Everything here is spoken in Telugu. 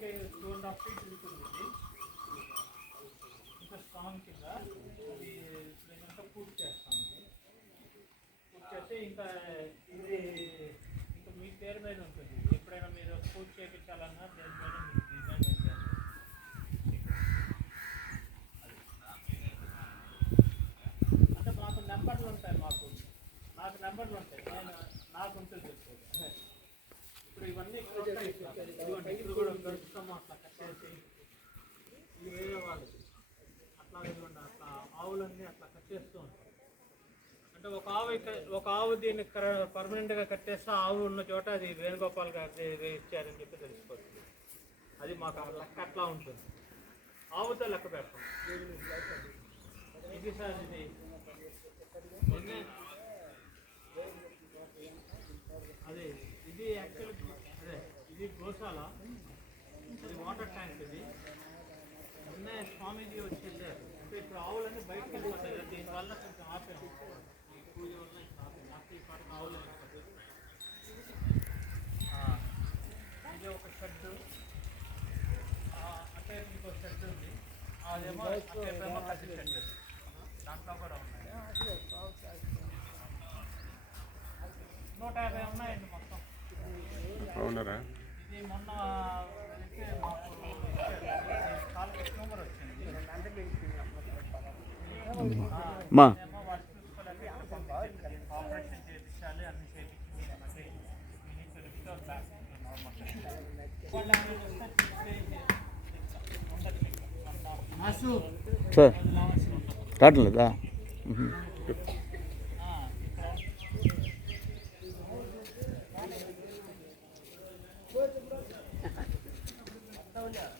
లోపలికి 2.5 feet ఉంటుంది. ఇంకా స్ట్రాంగ్ కింద అది ఇదంతా పూర్తి చేస్తామండి. పూర్తి చేస్తే ఇంకా ఇది ఇంకా మీ పేరు మీద ఉంటుంది. ఎప్పుడైనా మీరు పూర్తి చేయించాలన్నా దేని మీద మీకు డిజైన్ చేయాలి. అంటే మాకు నెంబర్లు ఉంటాయి. నాకు నెంబర్లు ఉంటాయి. నాకు ఉంటుంది ఇప్పుడు ఇవన్నీ ఇప్పుడు కూడా దొరుకుతాము. అట్లా కట్టేసి ఇది వేరే వాళ్ళు అట్లా ఇవ్వండి. అట్లా ఆవులన్నీ అట్లా కట్టేస్తూ ఉంటాయి. అంటే ఒక ఆవు దీన్ని పర్మనెంట్గా కట్టేస్తే ఆవు ఉన్న చోట అది వేణుగోపాల్ గారి ఇచ్చారని చెప్పి తెలిసిపోతుంది. అది మాకు లెక్క అట్లా ఉంటుంది. ఆవుతో లెక్క పెడతాం. ఇది సార్ ఇది అదే ఇది యాక్చువల్ అదే ఇది గోశాల, ఇది వాటర్ ట్యాంక్. ఇది నిన్న స్వామీజీ వచ్చి వెళ్ళారు. అంటే ఇప్పుడు ఆవులన్నీ బయటకు వెళ్ళిపోతాయి. దీనివల్ల కొంచెం ఆపాము. ఈ పూజ వల్ల నాకు ఈ పాటకు ఆవులు ఇది ఒక షెడ్, అటే ఇంకో షెడ్ ఉంది. అదేమో అటేమో కసి షెడ్. దాంట్లో కూడా ఉన్నాయి. 150 ఉన్నాయండి మొత్తం. అవునరా? ఇది మొన్న కాళ్ళకి ట్యూమర్ వచ్చింది. ఆపరేషన్ చేయించాలి, అన్ని చేయించి సార్ రావట్లేదా? ఇక్కడ